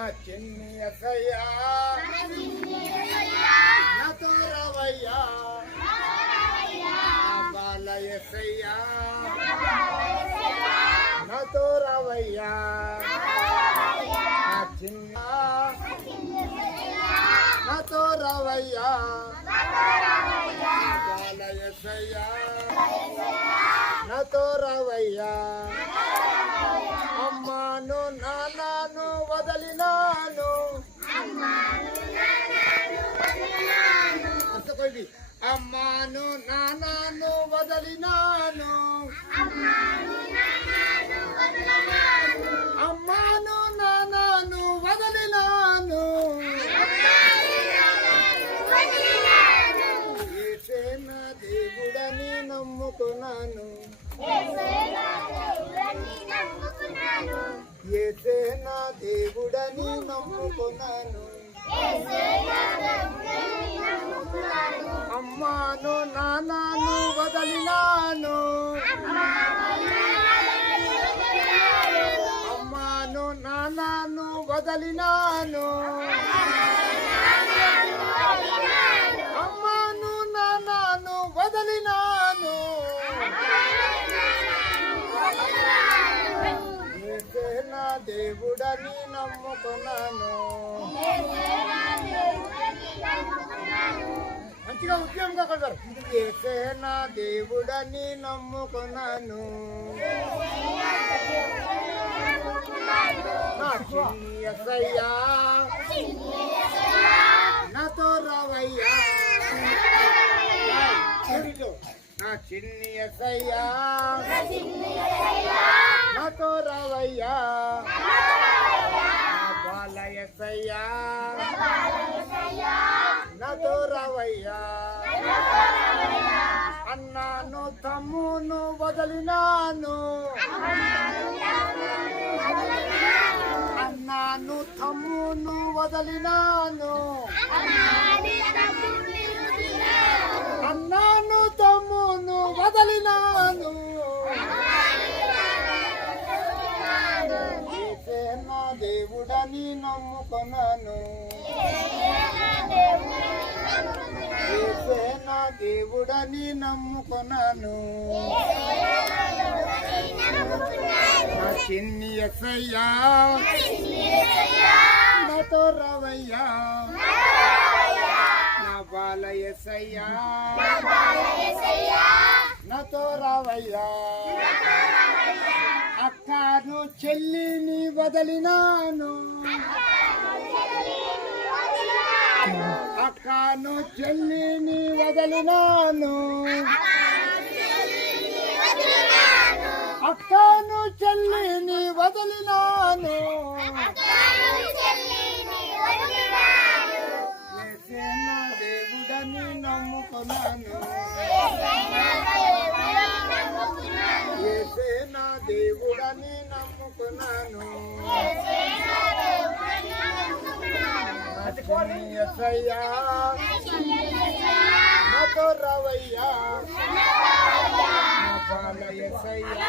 నా చిన్ని ఎసయ్యా నాతో రవయ్యా నా బాల ఎసయ్యా నాతో రవయ్యా నా చిన్న నాతో రవయ్యా బాల నాతో రవయ్యా అమ్మాను నాన్నను వదలినాను. అమ్మాను నాన్నను వదలినాను. దేవుడని నమ్ముకున్నాను. ఏసే నా దేవుడని నమ్ముకున్నాను. అమ్మాను నాన్నను వదలినాను అమ్మాను నాన్నను వదలినాను అమ్మాను నాన్నను వదలినాను ఏసే నా దేవుడని నమ్ముకున్నాను. మంచిగా ఏసే నా దేవుడని నమ్ముకున్నాను నా నాతో రావయ్యా నా చిన్ని ఎసయ్యా నాతో రావయ్యా బాల ఎసయ్యా నాతో రావయ్యా నాను తమ్మును వదలినాను. అన్నాను తమ్మును వదలినాను. అన్నాను తమ్మును వదలినాను. నా దేవుడని నమ్ముకున్నాను నా దేవుడని నమ్ముకున్నాను నా చిన్ని ఎస్సయ్యా నాతో రవయ్యా నా బాల ఎస్సయ్యా నాతో రావయ్యా అక్కను చెల్లిని వదిలినాను. అక్కను చెల్లిని వదలినాను. అక్కను చెల్లిని వదలినాను. దేవుడని నమ్ముకున్నాను. దేవుడని నమ్ముకున్నాను. చిన్ని ఎస్సయ్యా నాతో రవయ్యా ఎస్సయ్యా